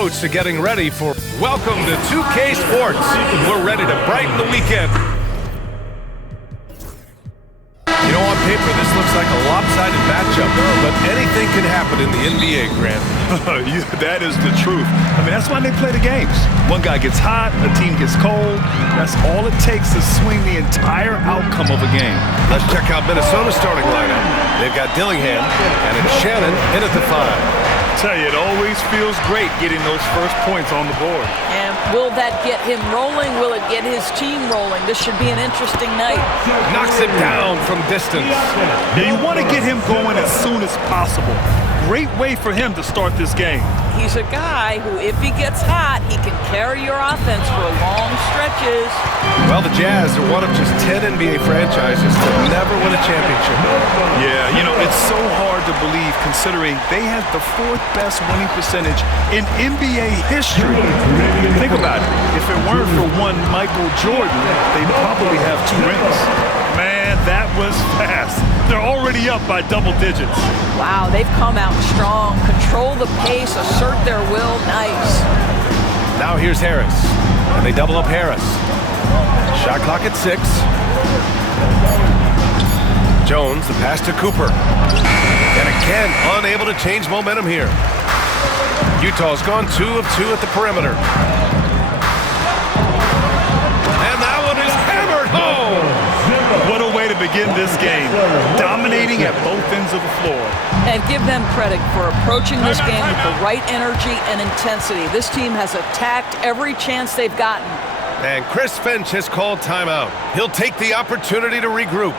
coach to getting ready for welcome to 2K Sports. We're ready to brighten the weekend. You know, on paper, this looks like a lopsided matchup, but anything can happen in the NBA, Grant. That is the truth. I mean, that's why they play the games. One guy gets hot, a team gets cold. That's all it takes to swing the entire outcome of a game. Let's check out Minnesota's starting lineup. They've got Dillingham and it's Shannon in at the 5. Tell you, it always feels great getting those first points on the board. And will that get him rolling? Will it get his team rolling? This should be an interesting night. Knocks it down from distance. Yeah, you want to get him going as soon as possible. Great way for him to start this game. He's a guy who, if he gets hot, he can carry your offense for long stretches. Well, the Jazz are one of just 10 NBA franchises to never win a championship. Yeah, you know, it's so hard to believe considering they had the 4th best winning percentage in NBA history. Think about it. If it weren't for one Michael Jordan, they'd probably have 2 rings. Man, that was fast. They're already up by double digits. Wow, they've come out strong. Control the pace, assert their will. Nice. Now here's Harris. And they double up Harris. Shot clock at 6. Jones, the pass to Cooper. And again, unable to change momentum here. Utah's gone 2 of 2 at the perimeter. And that one is hammered home. What a way to begin this game. Dominating at both ends of the floor. And give them credit for approaching this game with the right energy and intensity. This team has attacked every chance they've gotten. And Chris Finch has called timeout. He'll take the opportunity to regroup.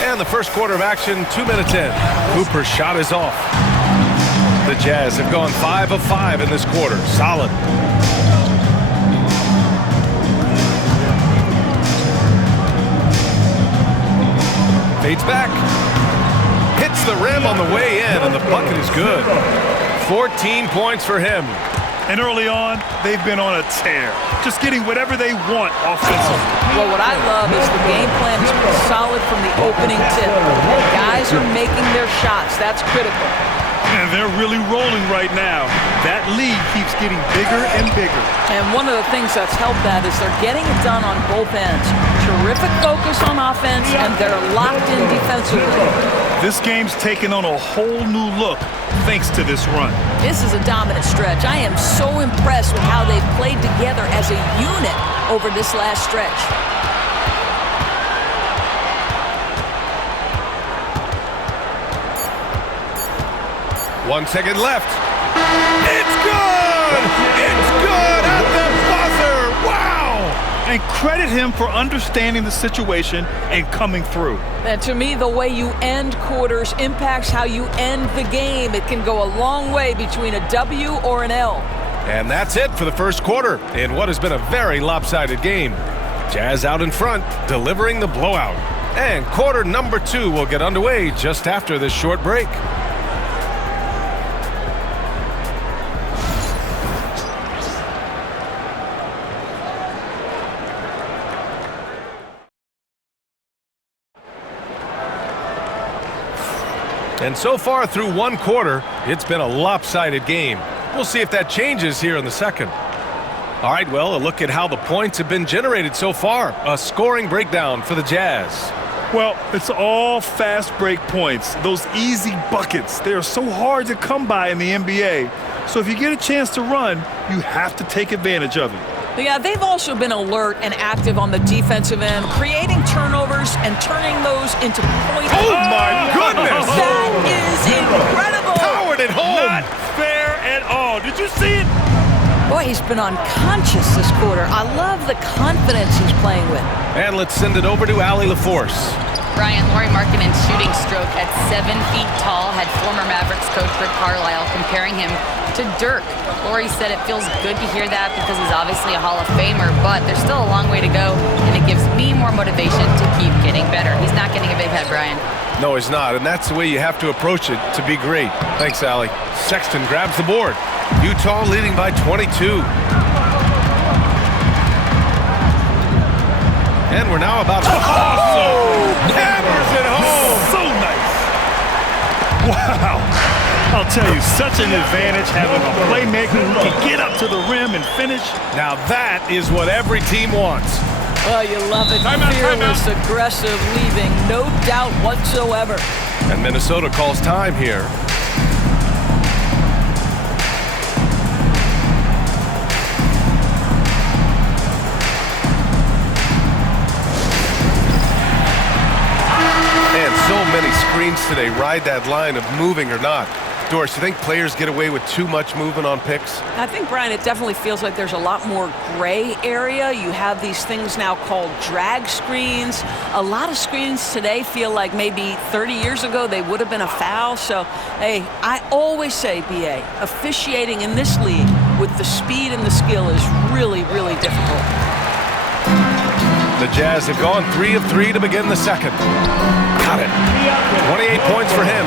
And the first quarter of action, 2 minutes in. Cooper's shot is off. The Jazz have gone 5 of 5 in this quarter. Solid. Fades back. Hits the rim on the way in, and the bucket is good. 14 points for him. And early on, they've been on a tear. Just getting whatever they want offensively. Well, what I love is the game plan has been solid from the opening tip. Guys are making their shots. That's critical. And they're really rolling right now. That lead keeps getting bigger and bigger. And one of the things that's helped that is they're getting it done on both ends. Terrific focus on offense, and they're locked in defensively. This game's taken on a whole new look thanks to this run. This is a dominant stretch. I am so impressed with how they've played together as a unit over this last stretch. One second left. It's good! It's good at the buzzer! Wow! And credit him for understanding the situation and coming through. And to me, the way you end quarters impacts how you end the game. It can go a long way between a W or an L. And that's it for the first quarter in what has been a very lopsided game. Jazz out in front, delivering the blowout. And quarter number 2 will get underway just after this short break. And so far through one quarter, it's been a lopsided game. We'll see if that changes here in the second. All right, well, a look at how the points have been generated so far. A scoring breakdown for the Jazz. Well, it's all fast break points. Those easy buckets. They are so hard to come by in the NBA. So if you get a chance to run, you have to take advantage of it. Yeah, they've also been alert and active on the defensive end, creating turnovers and turning those into points. Oh, my goodness! That is incredible! Powered it home! Not fair at all. Did you see it? Boy, he's been unconscious this quarter. I love the confidence he's playing with. And let's send it over to Allie LaForce. Brian, Lauri Markkanen's shooting stroke at 7 feet tall had former Mavericks coach Rick Carlisle comparing him to Dirk. Lauri said it feels good to hear that because he's obviously a Hall of Famer, but there's still a long way to go, and it gives me more motivation to keep getting better. He's not getting a big head, Brian. No, he's not, and that's the way you have to approach it to be great. Thanks, Allie. Sexton grabs the board. Utah leading by 22. And we're now about to... Hammers it home! So nice! Wow! I'll tell you, such an advantage having a playmaker who can get up to the rim and finish. Now that is what every team wants. Oh, you love it. Fearless, aggressive, leaving no doubt whatsoever. And Minnesota calls time here. And so many screens today ride that line of moving or not. Doris, you think players get away with too much movement on picks? I think, Brian, it definitely feels like there's a lot more gray area. You have these things now called drag screens. A lot of screens today feel like maybe 30 years ago they would have been a foul. So, hey, I always say, BA, officiating in this league with the speed and the skill is really, really difficult. The Jazz have gone 3 of 3 to begin the second. Got it. 28 points for him.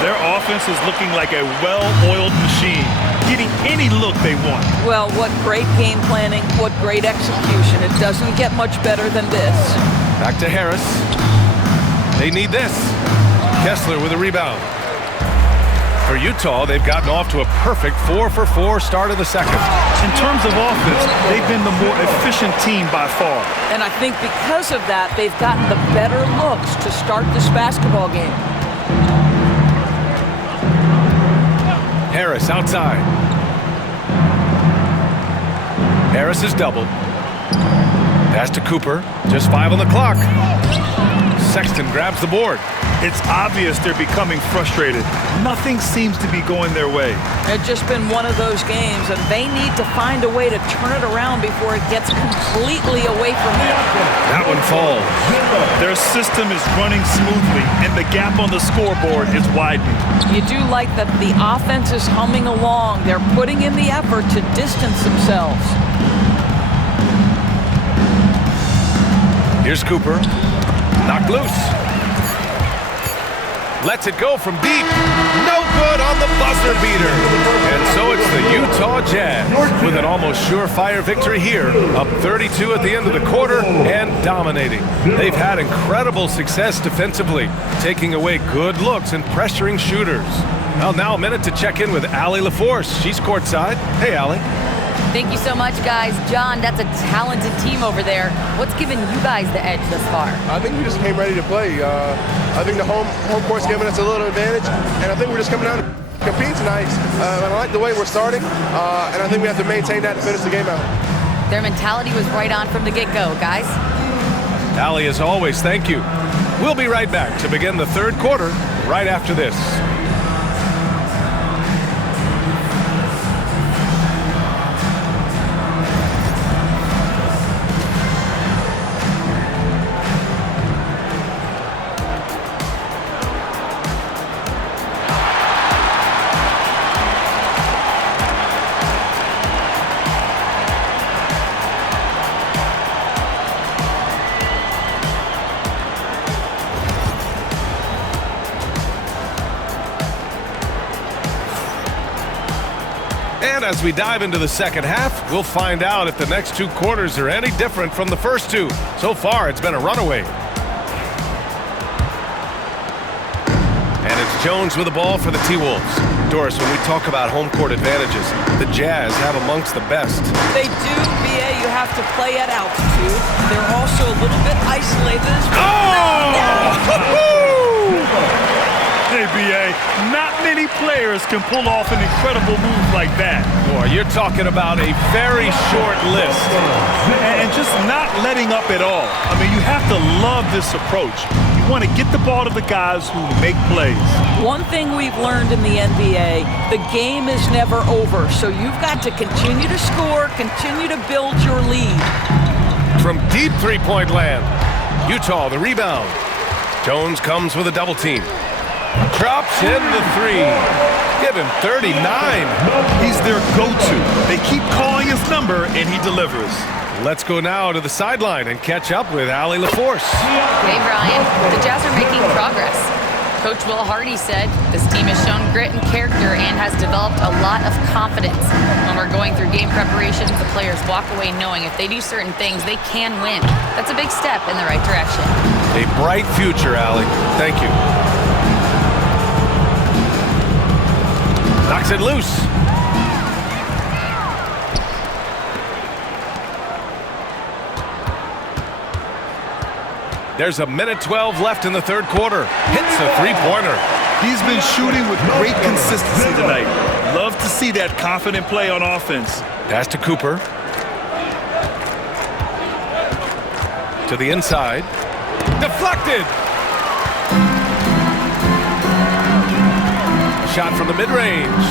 Their offense is looking like a well-oiled machine, getting any look they want. Well, what great game planning, what great execution. It doesn't get much better than this. Back to Harris. They need this. Kessler with a rebound. For Utah, they've gotten off to a perfect 4-for-4 start of the second. In terms of offense, they've been the more efficient team by far. And I think because of that, they've gotten the better looks to start this basketball game. Harris outside. Harris is doubled. Pass to Cooper. Just 5 on the clock. Sexton grabs the board. It's obvious they're becoming frustrated. Nothing seems to be going their way. It's just been one of those games, and they need to find a way to turn it around before it gets completely away from them. That one falls. Their system is running smoothly, and the gap on the scoreboard is widening. You do like that the offense is humming along. They're putting in the effort to distance themselves. Here's Cooper. Knocked loose. Lets it go from deep. No good on the buzzer beater. And so it's the Utah Jazz with an almost surefire victory here, up 32 at the end of the quarter and dominating. They've had incredible success defensively, taking away good looks and pressuring shooters. Well, now a minute to check in with Allie LaForce. She's courtside. Hey, Allie. Thank you so much, guys. John, that's a talented team over there. What's given you guys the edge thus far? I think we just came ready to play. I think the home court's giving us a little advantage, and I think we're just coming out to compete tonight. And I like the way we're starting, and I think we have to maintain that to finish the game out. Their mentality was right on from the get-go, guys. Allie, as always, thank you. We'll be right back to begin the third quarter right after this. And as we dive into the second half, we'll find out if the next 2 quarters are any different from the first 2. So far, it's been a runaway. And it's Jones with the ball for the T-Wolves. Doris, when we talk about home court advantages, the Jazz have amongst the best. They do, BA. You have to play at altitude. They're also a little bit isolated as well. Oh! Hey, B.A., not many players can pull off an incredible move like that. Boy, you're talking about a very short list. And just not letting up at all. I mean, you have to love this approach. You want to get the ball to the guys who make plays. One thing we've learned in the NBA, the game is never over. So you've got to continue to score, continue to build your lead. From deep three-point land, Utah the rebound. Jones comes with a double team. Drops in the three. Give him 39. He's their go-to. They keep calling his number, and he delivers. Let's go now to the sideline and catch up with Allie LaForce. Hey, Brian. The Jazz are making progress. Coach Will Hardy said this team has shown grit and character and has developed a lot of confidence. When we're going through game preparations, the players walk away knowing if they do certain things, they can win. That's a big step in the right direction. A bright future, Allie. Thank you. Knocks it loose. There's a minute 12 left in the third quarter. Hits the three-pointer. He's been shooting with great consistency tonight. Love to see that confident play on offense. Pass to Cooper. To the inside. Deflected. Shot from the mid-range.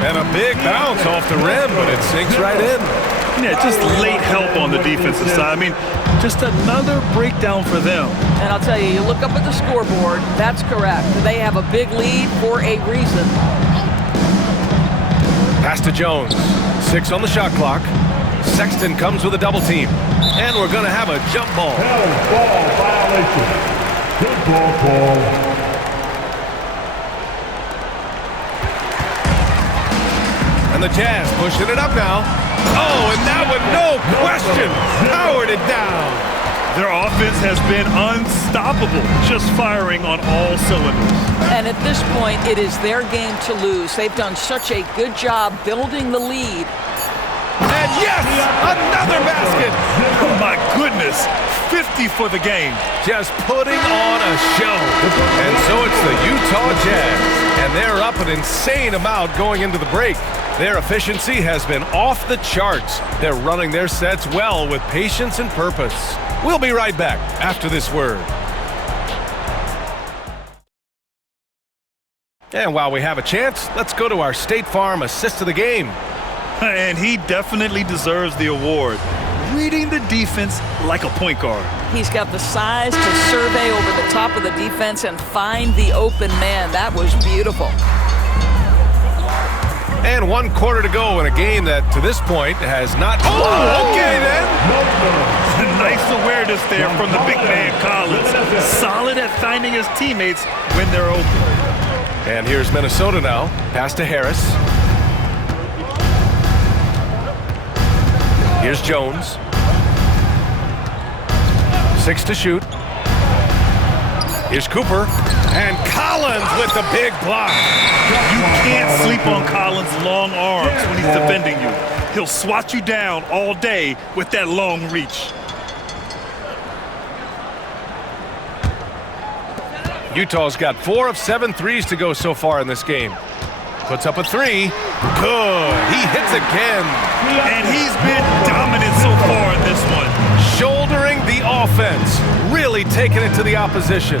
And a big bounce off the rim, but it sinks right in. Yeah, just late help on the defensive side. I mean, just another breakdown for them. And I'll tell you, you look up at the scoreboard, that's correct. They have a big lead for a reason. Pass to Jones. 6 on the shot clock. Sexton comes with a double team. And we're going to have a jump ball. Ball violation. Good ball. And the Jazz pushing it up now. Oh, and that one, no question, powered it down. Their offense has been unstoppable, just firing on all cylinders. And at this point, it is their game to lose. They've done such a good job building the lead. And yes, another basket. Oh my goodness, 50 for the game. Just putting on a show. And so it's the Utah Jazz. And they're up an insane amount going into the break. Their efficiency has been off the charts. They're running their sets well with patience and purpose. We'll be right back after this word. And while we have a chance, let's go to our State Farm assist of the game. And he definitely deserves the award. Reading the defense like a point guard. He's got the size to survey over the top of the defense and find the open man. That was beautiful. And 1 quarter to go in a game that, to this point, has not... Oh, okay then! Nice awareness there from the big man, Collins. Solid at finding his teammates when they're open. And here's Minnesota now. Pass to Harris. Here's Jones. 6 to shoot. Here's Cooper. And Collins with the big block. You can't sleep on Collins' long arms when he's defending you. He'll swat you down all day with that long reach. Utah's got 4 of 7 threes to go so far in this game. Puts up a 3. Good. He hits again. And he's been dominant so far in this one. Shouldering the offense. Really taking it to the opposition.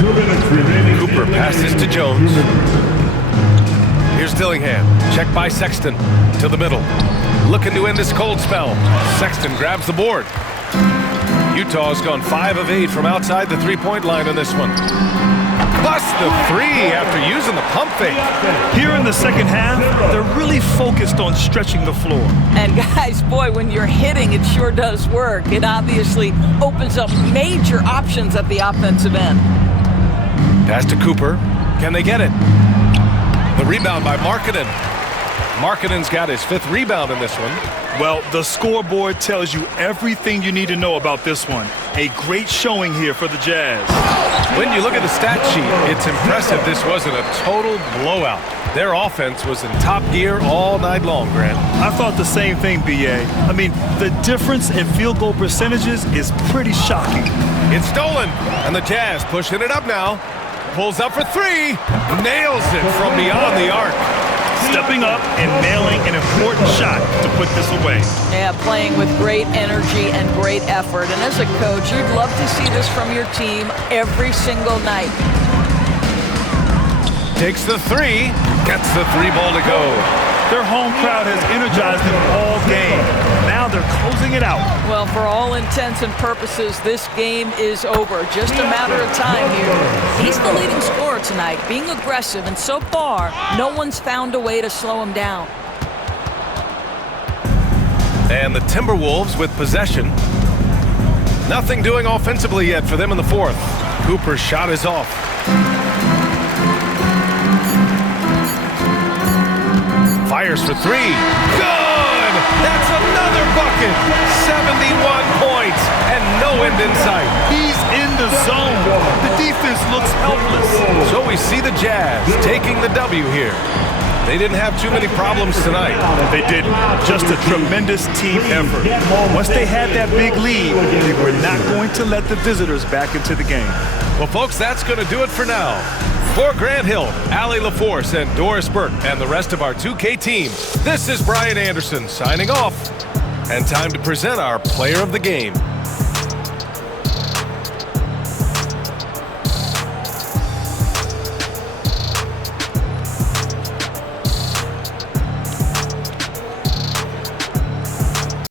2 minutes remaining. Cooper passes to Jones. Here's Dillingham. Checked by Sexton. To the middle. Looking to end this cold spell. Sexton grabs the board. Utah's gone 5 of 8 from outside the three-point line on this one. Busts the 3 after using the pump fake. Here in the second half, they're really focused on stretching the floor. And guys, boy, when you're hitting, it sure does work. It obviously opens up major options at the offensive end. Pass to Cooper. Can they get it? The rebound by Markkanen. Markkanen's got his 5th rebound in this one. Well, the scoreboard tells you everything you need to know about this one. A great showing here for the Jazz. When you look at the stat sheet, it's impressive this wasn't a total blowout. Their offense was in top gear all night long, Grant. I thought the same thing, B.A. I mean, the difference in field goal percentages is pretty shocking. It's stolen, and the Jazz pushing it up now. Pulls up for 3. Nails it from beyond the arc. Stepping up and nailing an important shot to put this away. Yeah, playing with great energy and great effort. And as a coach, you'd love to see this from your team every single night. Takes the 3. Gets the 3 ball to go. Their home crowd has energized them all game. Now they're closing it out. Well, for all intents and purposes, this game is over. Just a matter of time here. He's the leading scorer tonight, being aggressive, and so far, no one's found a way to slow him down. And the Timberwolves with possession. Nothing doing offensively yet for them in the fourth. Cooper's shot is off. Fires for three. Good! That's another bucket. 71 points and no end in sight. He's in the zone. The defense looks helpless. So we see the Jazz taking the W here. They didn't have too many problems tonight. They didn't. Just a tremendous team effort. Once they had that big lead, they were not going to let the visitors back into the game. Well, folks, that's going to do it for now. For Grant Hill, Allie LaForce, and Doris Burke, and the rest of our 2K team, this is Brian Anderson signing off. And time to present our player of the game.